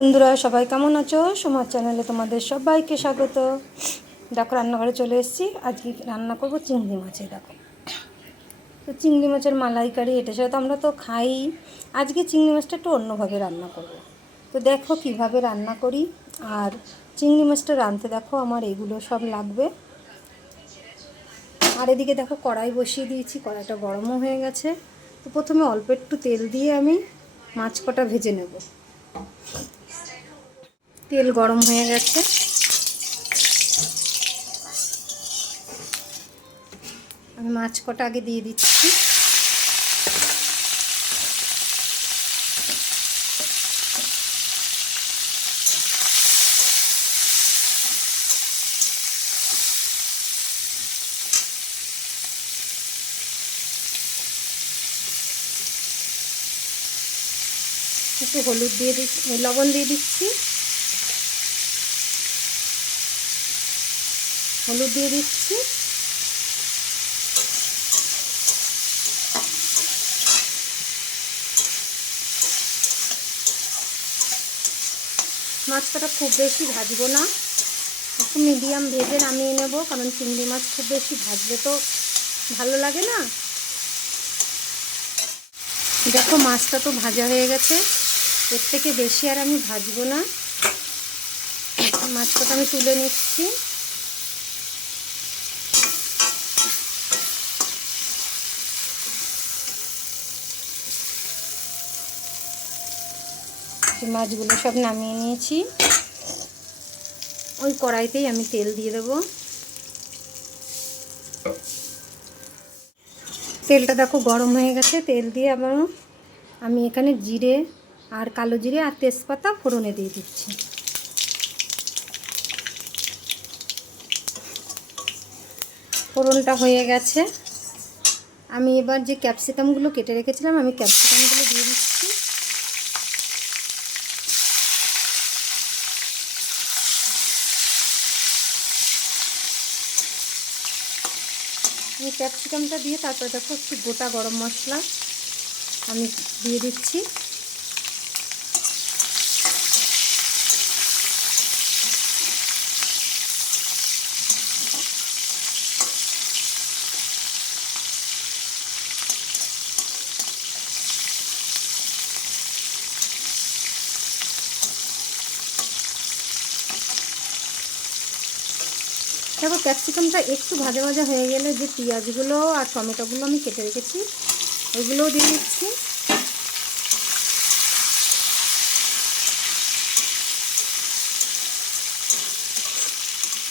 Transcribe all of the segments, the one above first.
বন্ধুরা, সবাই কেমন আছো? সমাজ চ্যানেলে তোমাদের সবাইকে স্বাগত। দেখো, রান্নাঘরে চলে এসেছি। আজকে রান্না করব চিংড়ি মাছের, দেখো। তো চিংড়ি মাছের মালাইকারি, এটা সেটা তো আমরা তো খাই। আজকে চিংড়ি মাছটা একটু অন্যভাবে রান্না করব। তো দেখো, কীভাবে রান্না করি। আর চিংড়ি মাছটা রাঁধতে দেখো, আমার এগুলো সব লাগবে। আর এদিকে দেখো, কড়াই বসিয়ে দিয়েছি। কড়াইটা গরমও হয়ে গেছে। তো প্রথমে অল্প একটু তেল দিয়ে আমি মাছ কটা ভেজে নেব। তেল গরম হয়ে গেছে। আমি মাছ কটা আগে দিয়ে দিচ্ছি। একটু হলুদ দিয়ে দিচ্ছি, লবণ দিয়ে দিচ্ছি। হলুদ দিয়ে দিচ্ছি। মাছটা খুব বেশি ভাজবো না। একটু মিডিয়াম ভেজে নামিয়ে নেব, কারণ চিংড়ি মাছ খুব বেশি ভাজলে তো ভালো লাগে না। দেখো, মাছটা তো ভাজা হয়ে গেছে। এর থেকে বেশি আর আমি ভাজবো না। মাছটা আমি তুলে নিচ্ছি। মাছগুলো সব নামিয়ে নিয়েছি। ওই কড়াইতেই আমি তেল দিয়ে দেবো। তেলটা দেখো গরম হয়ে গেছে। তেল দিয়ে আবার আমি এখানে জিরে আর কালো জিরে আর তেজপাতা ফোড়নে দিয়ে দিচ্ছি। ফোড়নটা হয়ে গেছে। আমি এবার যে ক্যাপসিকামগুলো কেটে রেখেছিলাম, আমি ক্যাপসিকামগুলো দিয়ে দিচ্ছি। আমি ক্যাপসিকামটা দিয়ে তারপরে দেখো একটু গোটা গরম মশলা আমি দিয়ে দিচ্ছি। দেখো, ক্যাপসিকামটা একটু ভাজা ভাজা হয়ে গেলে যে পেঁয়াজগুলো আর টমেটোগুলো আমি কেটে রেখেছি, ওইগুলোও দিয়ে দিচ্ছি।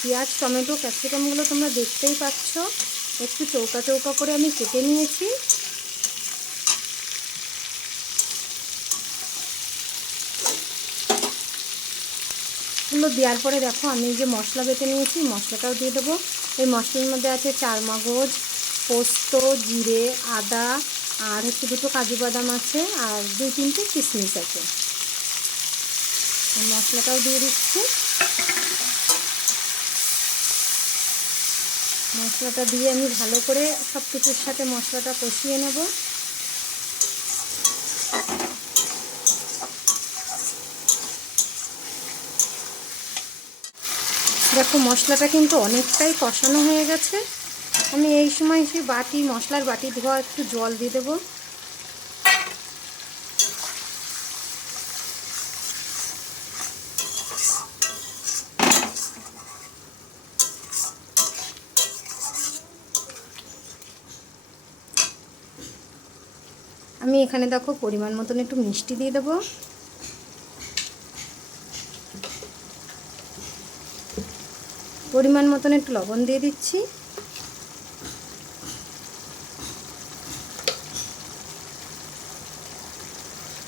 পেঁয়াজ, টমেটো, ক্যাপসিকামগুলো তোমরা দেখতেই পাচ্ছ। একটু চৌকা চৌকা করে আমি কেটে নিয়েছি। এগুলো দেওয়ার পরে দেখো আমি যে মশলা বেটে নিয়েছি, মশলাটাও দিয়ে দেবো। এই মশলার মধ্যে আছে চার মগজ পোস্ত, জিরে, আদা আর হচ্ছে দুটো কাজু বাদাম আছে আর দুই তিনটে কিশমিশ আছে। মশলাটাও দিয়ে দিচ্ছি। মশলাটা দিয়ে আমি ভালো করে সব কিছুর সাথে মশলাটা কষিয়ে নেব। দেখো, মশলাটা কিন্তু অনেকটাই কষানো হয়ে গেছে। আমি এই সময় সেই বাটি, মশলার বাটি ধোয়া একটু জল দিয়ে দেবো। আমি এখানে দেখো, পরিমাণ মতন একটু মিষ্টি দিয়ে দেবো। পরিমাণ মতন একটু লবণ দিয়ে দিচ্ছি।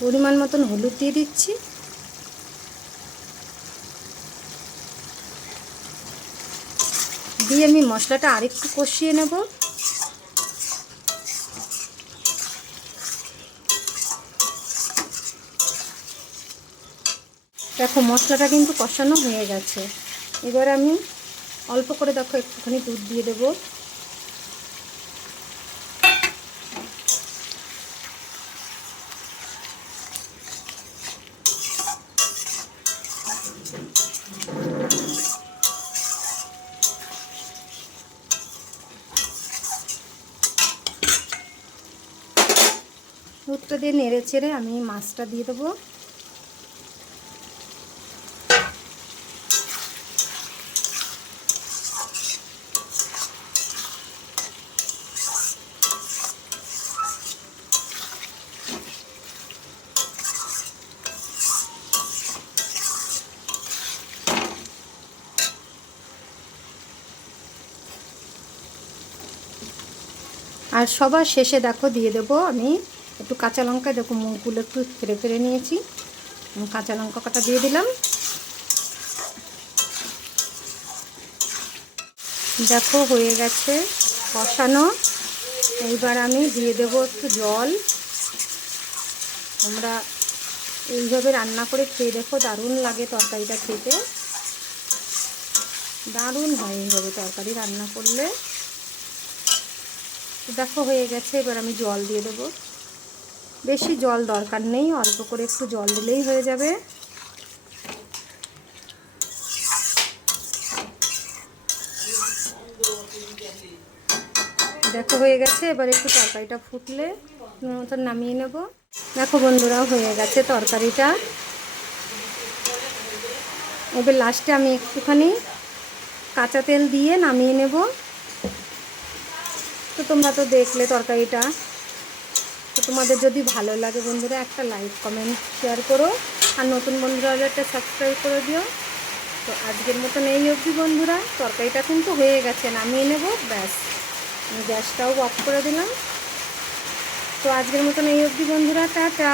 পরিমাণ মতন হলুদ দিয়ে দিচ্ছি। দিয়ে আমি মশলাটা আরেকটু কষিয়ে নেব। দেখো, মশলাটা কিন্তু কষানো হয়ে গেছে। এবার আমি অল্প করে দেখো, একটুখানি দুধ দিয়ে দেবো। দুধটা দিয়ে নেড়ে চেড়ে আমি মাছটা দিয়ে দেবো। আর সবার শেষে দেখো দিয়ে দেবো আমি একটু কাঁচা লঙ্কা, দেখো মুখগুলো একটু ফেরে ফেরে নিয়েছি। কাঁচা লঙ্কা কাটা দিয়ে দিলাম। দেখো হয়ে গেছে কষানো। এইবার আমি দিয়ে দেবো একটু জল। তোমরা এইভাবে রান্না করে খেয়ে দেখো, দারুণ লাগে তরকারিটা খেতে। দারুণ হয় এইভাবে তরকারি রান্না করলে। তো দেখো হয়ে গেছে, এবার আমি জল দিয়ে দেবো। বেশি জল দরকার নেই, অল্প করে একটু জল দিলেই হয়ে যাবে। দেখো হয়ে গেছে, এবার একটু তরকারিটা ফুটলে মতন নামিয়ে নেব। দেখো বন্ধুরাও হয়ে গেছে তরকারিটা। এবার লাস্টে আমি একটুখানি কাঁচা তেল দিয়ে নামিয়ে নেব। তো তোমরা তো দেখলে তরকারিটা। তো তোমাদের যদি ভালো লাগে বন্ধুরা, একটা লাইক, কমেন্ট শেয়ার করো। আর নতুন বন্ধুরা হলে একটা সাবস্ক্রাইব করে দিও। তো আজকের মতন এই অবধি বন্ধুরা, তরকারিটা কিন্তু হয়ে গেছে, নামিয়ে নেব, ব্যাস। আমি গ্যাসটাও অফ করে দিলাম। তো আজকের মতন এই অবধি বন্ধুরা, টাটা।